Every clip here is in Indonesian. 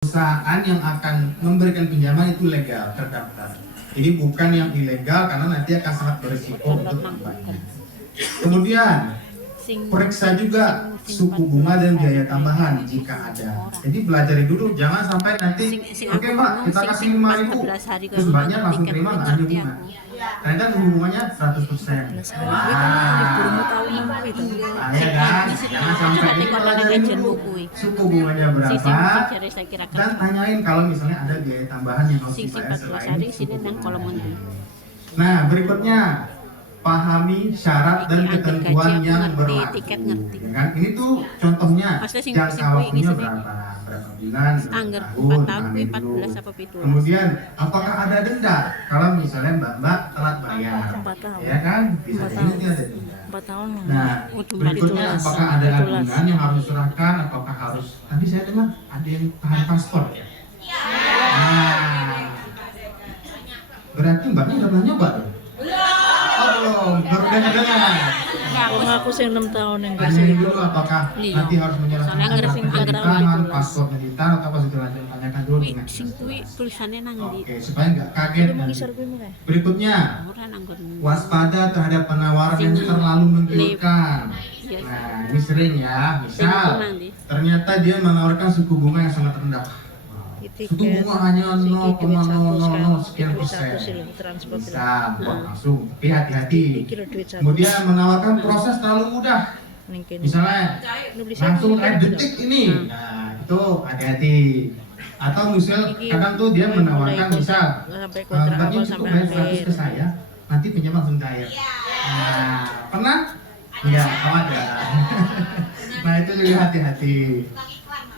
perusahaan yang akan memberikan pinjaman itu legal, terdaftar. Jadi bukan yang ilegal karena nanti akan sangat berisiko untuk membayar. Kemudian periksa juga suku bunga dan biaya tambahan jika ada. Jadi pelajari dulu, jangan sampai nanti oke mbak kita kasih 5.000 terus mbaknya langsung terima nggak ada bunga. Ternyata hubungannya 100%. Ya kan, jangan sampai ini pelajari dulu suku bunganya berapa dan tanyain kalau misalnya ada biaya tambahan yang harus dibayar selain suku bunga. Nah berikutnya pahami syarat dan ketentuan yang berlaku. Ya kan? Ini tuh contohnya jangka waktunya berapa bulan, tahun, kemudian apakah ada denda kalau misalnya mbak telat bayar, ya kan? Bisa jadi ada denda. Nah berikutnya apakah ada agunan yang harus diserahkan, apakah harus tadi saya dengar ada yang tahan paspor ya? Nah berarti mbaknya udah pernah nyoba tuh? Belum, berdengar-dengar. Aku sih 6 tahun yang tanyain dulu apakah nanti harus menyerahkan tahan, paspornya ditahan atau apa segala macam, tanyakan dulu dengan oke, supaya nggak kaget nanti. Berikutnya, waspada terhadap penawaran yang terlalu menggiurkan. Nah, ini sering ya, misal ternyata dia menawarkan suku bunga yang sangat rendah. Suku bunga hanya 0,000 sekian persen. Bisa langsung, tapi hati-hati. Kemudian menawarkan proses terlalu mudah. Misalnya langsung detik ini. Nah, itu hati-hati. Atau misal kadang tuh dia menawarkan misal mbaknya cukup bayar 100 ke saya, nanti pinjam langsung cair. Nah, pernah? Ya, ada. Nah, itu juga hati-hati.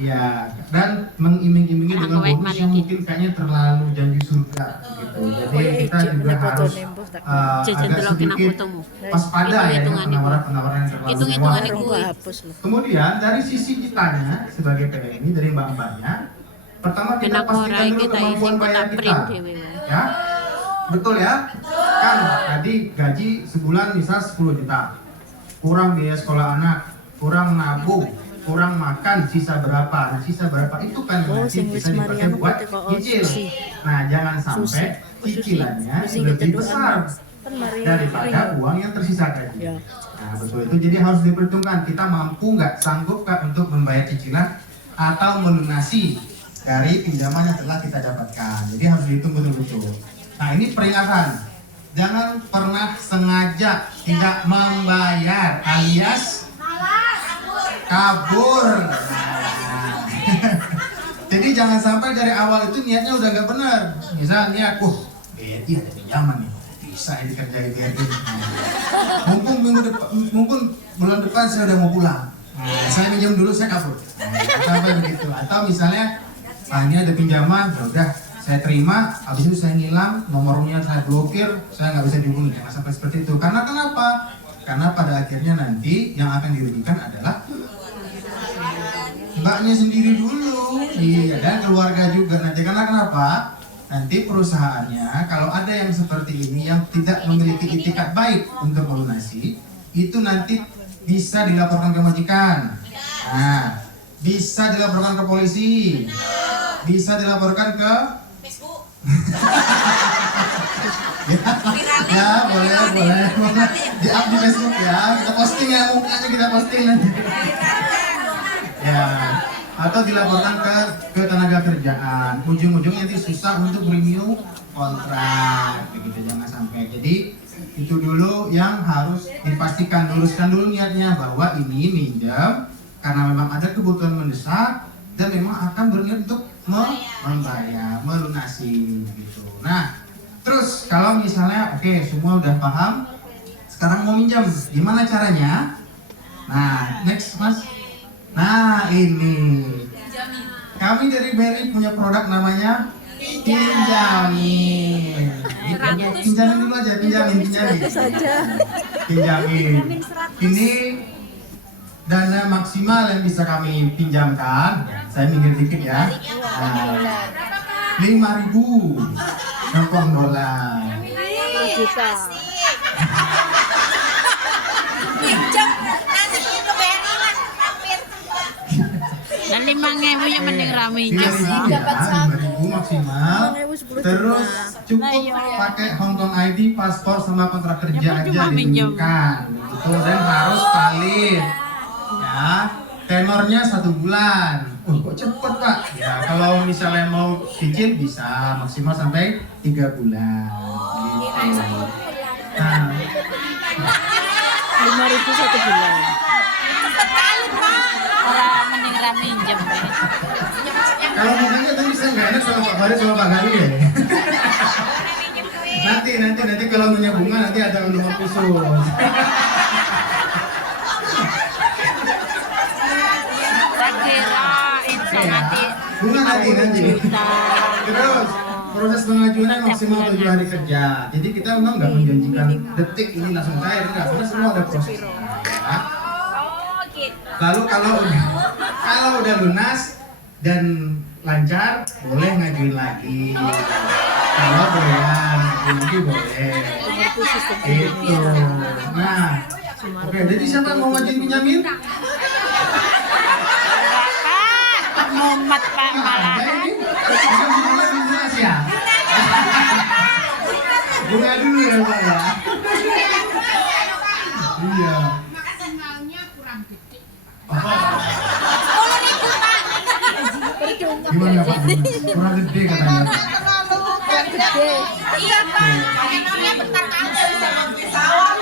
Ya, dan mengiming-imingi dengan bonus yang mungkin kayaknya terlalu janji surga gitu. Jadi kita juga harus agak sedikit waspada ya dengan penawaran-penawaran yang terlalu mewah. Kemudian dari sisi kitanya sebagai PNI, dari mbak-mbaknya, pertama kita pastikan dulu kemampuan bayar kita. Ya, betul ya? Kan tadi gaji sebulan misal 10 juta, kurang biaya sekolah anak, kurang nabung, kurang makan, sisa berapa? Nah, sisa berapa itu kan nanti bisa dipakai buat cicil. Nah, jangan sampai cicilannya lebih besar daripada uang yang tersisa tadi. Nah, betul itu. Jadi harus diperhitungkan kita mampu nggak, sanggup nggak untuk membayar cicilan atau melunasi dari pinjaman yang telah kita dapatkan. Jadi harus dihitung betul-betul. Nah, ini peringatan. Jangan pernah sengaja tidak membayar alias kabur. Nah. Jadi jangan sampai dari awal itu niatnya udah nggak benar. Misalnya, BRI ada pinjaman nih, bisa ini dikerjain BRI. Mumpung bulan depan saya udah mau pulang. Nah, saya minjem dulu, saya kabur. Sampai begitu. Atau misalnya, ini ada pinjaman, ya udah saya terima, habis itu saya ngilang, nomornya saya blokir, saya nggak bisa dihubungi. Jangan sampai seperti itu. Karena kenapa? Karena pada akhirnya nanti yang akan dirugikan adalah mbaknya sendiri dulu, iya, dan keluarga juga nanti. Karena kenapa? Nanti perusahaannya kalau ada yang seperti ini yang tidak memiliki itikat baik untuk melunasi, itu nanti bisa dilaporkan ke majikan. Nah, bisa dilaporkan ke polisi, bisa dilaporkan ke Facebook. ya boleh di-up di Facebook ya, kita posting ya, mukanya kita posting nanti. Ya, atau dilaporkan ke tenaga kerjaan. Ujung-ujungnya nanti susah untuk renew kontrak, begitu. Jangan sampai. Jadi itu dulu yang harus dipastikan, luruskan dulu niatnya bahwa ini minjam karena memang ada kebutuhan mendesak dan memang akan berniat untuk membayar, melunasi, gitu. Nah, terus kalau misalnya oke, semua udah paham, sekarang mau minjam, gimana caranya? Nah, next mas. Nah, ini kami dari BRI punya produk namanya Pinjamin. Pinjamin dulu aja, pinjamin. Ini dana maksimal yang bisa kami pinjamkan. Saya minggir dikit ya. 5.000 Hongkong dolar. 5 juta. Pinjam nanti ke BRI hampir. Lah 5.000 ya mending rame Tiga aja. ribu ya, 5.000 maksimal. 5.000 10 Terus juta. cukup pakai Hongkong ID, paspor sama kontrak kerja Ya, aja cuma minjem. ditunjukkan. Gitu dan harus valid. Ya, tenornya 1 bulan. Oh, kok cepet Pak? Ya, kalau misalnya mau cicil bisa maksimal sampai 3 bulan. Gitu. Nah, 5.000 1 bulan. Orang mending rame minjem. kalau ngomongnya tadi bisa nggak enak sama Pak Farid sama Pak Gali ya? nanti kalau punya bunga nanti ada nomor khusus. Tak kira itu nanti Bunga nanti. Terus proses pengajuannya maksimal 7 hari kerja. Jadi kita memang nggak menjanjikan detik ini langsung cair, enggak. Karena semua ada prosesnya. Ya. Lalu kalau udah lunas dan lancar, boleh ngajuin lagi. Kalau boleh, ngajuin lagi boleh. Itu sistem Itu. Nah, oke. Jadi siapa yang mau ngajuin pinjamin? Pak Muhammad Pak malahan. Jelas ya. Bunga dulu ya Pak ya. Iya. Gimana Pak? Kurang gede katanya. gede. Iya Pak, namanya bentar kantor sama beli sawah.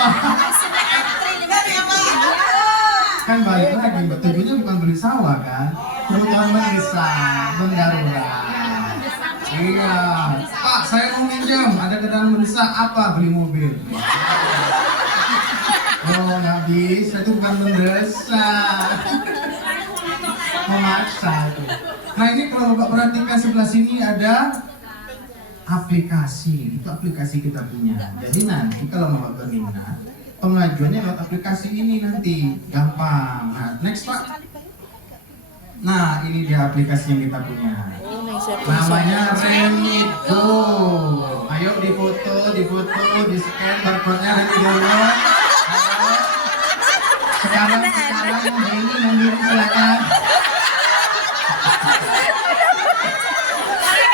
Antri 5.000. Kan balik lagi, tujuannya bukan beli sawah kan? Kebutuhan mendesak, mendarurat. Iya, Pak saya mau minjam, ada kendaraan mendesak apa? Beli mobil. Oh nggak bisa, itu bukan mendesak. Memaksa tuh. Nah ini kalau Bapak perhatikan sebelah sini ada aplikasi, itu aplikasi kita punya. Jadi nanti kalau mau berminat, pengajuannya lewat aplikasi ini nanti gampang. Nah next Pak. Nah ini dia aplikasi yang kita punya. Oh, nih saya Namanya Remigo. Ayo difoto, di scan barcode-nya dan di-download. Sekarang ini mandiri silakan.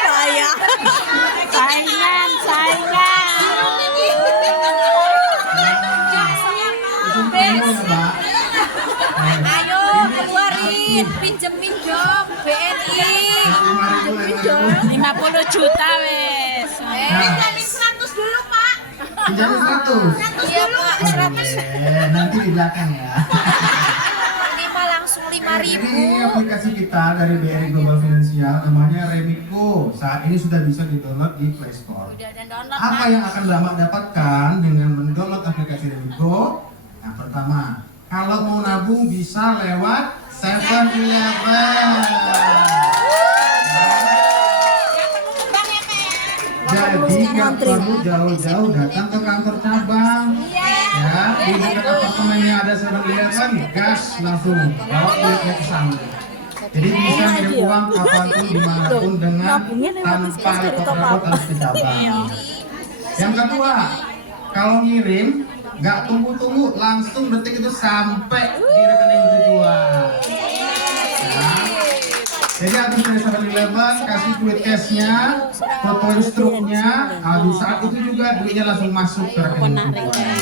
saya. Saingan. Ayo keluarin, pinjemin dong BNI. 50 juta wes. Pinjemin 100 dulu Pak. Pinjamin 100. Iya Pak, 100. Nanti di belakang ya. Terima langsung Jadi 5.000. ini aplikasi kita dari BRI Global Financial namanya Remigo. Saat ini sudah bisa di-download di Play Store. Udah dan download Apa Pak. yang akan Bapak dapatkan dengan mendownload aplikasi Remigo? Yang pertama, kalau mau nabung bisa lewat 7-Eleven. Jadi nggak perlu jauh-jauh datang ke kantor cabang. Ya, di dekat apartemen yang ada 7-Eleven, gas langsung bawa duitnya ke sana. Jadi bisa ngirim uang kapanpun dimanapun dengan tanpa repot-repot harus ke cabang. Yang kedua, kalau ngirim nggak tunggu-tunggu, langsung detik itu sampai di rekening tujuan. Ya. Jadi habis dari 7-Eleven kasih duit cashnya, fotoin struknya, di saat itu juga duitnya langsung masuk ke rekening tujuan.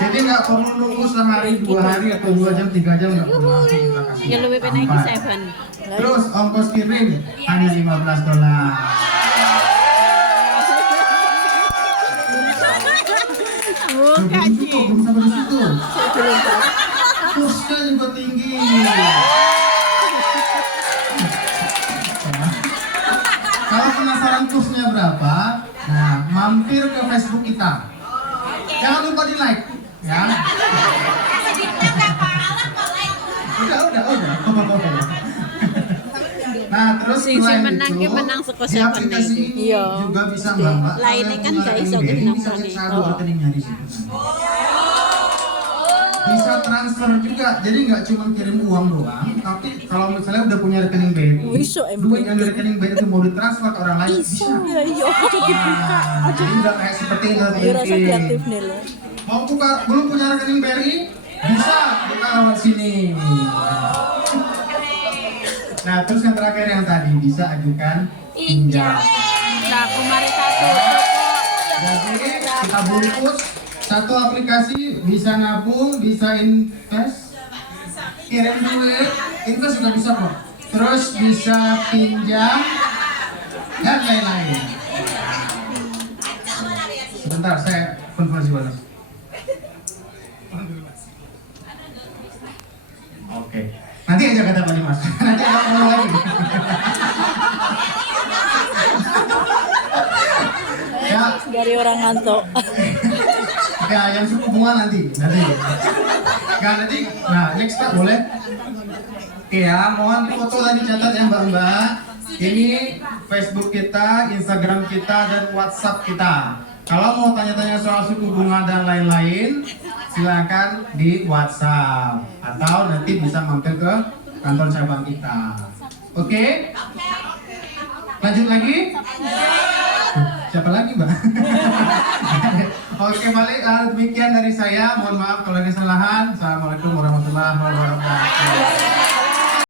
Jadi nggak perlu nunggu sehari, 2 hari atau 2 jam, 3 jam nggak perlu langsung kita kasih. Ya lebih pengen Sampai. 7. Terus ongkos kirim hanya $15. Bukan Belum sampai di situ. Saya belum tahu. Kursnya juga tinggi. Kalau penasaran kursnya berapa, nah mampir ke Facebook kita. Jangan lupa di like, ya. Udah. Nah terus Si selain menangnya itu, menang seko di aplikasi ini Iya. juga bisa Mbak. Lainnya kan kalau nggak punya iso rekening kita bisa nongkrong cek nih. saldo rekeningnya di situ. Bisa transfer juga, jadi nggak cuma kirim uang doang, tapi kalau misalnya udah punya rekening BRI, Iso, duit yang dari rekening BRI itu mau ditransfer ke orang lain bisa. Iya, iya. Aja dibuka. Nah, jadi nggak kayak seperti internet Ayo rasa banking. kreatif nih lo. Mau buka, belum punya rekening BRI, Bisa kita lewat sini. Nah, terus yang terakhir yang tadi bisa ajukan pinjam. Nah, kemarin satu. Jadi kita bungkus satu aplikasi, bisa nabung, bisa invest, kirim duit, invest juga bisa kok. Terus bisa pinjam dan lain-lain. Sebentar, saya konfirmasi dulu. Oke, nanti aja kata Pak Dimas. Nanti aja ngomong lagi. Ya, Dari orang ngantuk. ya yang suku bunga nanti. Ya, nanti. Nah, next Pak boleh. Oke ya, mohon foto tadi catat ya Mbak-mbak. Ini Facebook kita, Instagram kita, dan WhatsApp kita. Kalau mau tanya-tanya soal suku bunga dan lain-lain, silakan di WhatsApp atau nanti bisa mampir ke kantor cabang kita. Oke? Lanjut lagi? Siapa lagi, Mbak? Oke, balik demikian dari saya. Mohon maaf kalau ada kesalahan. Assalamualaikum warahmatullahi wabarakatuh.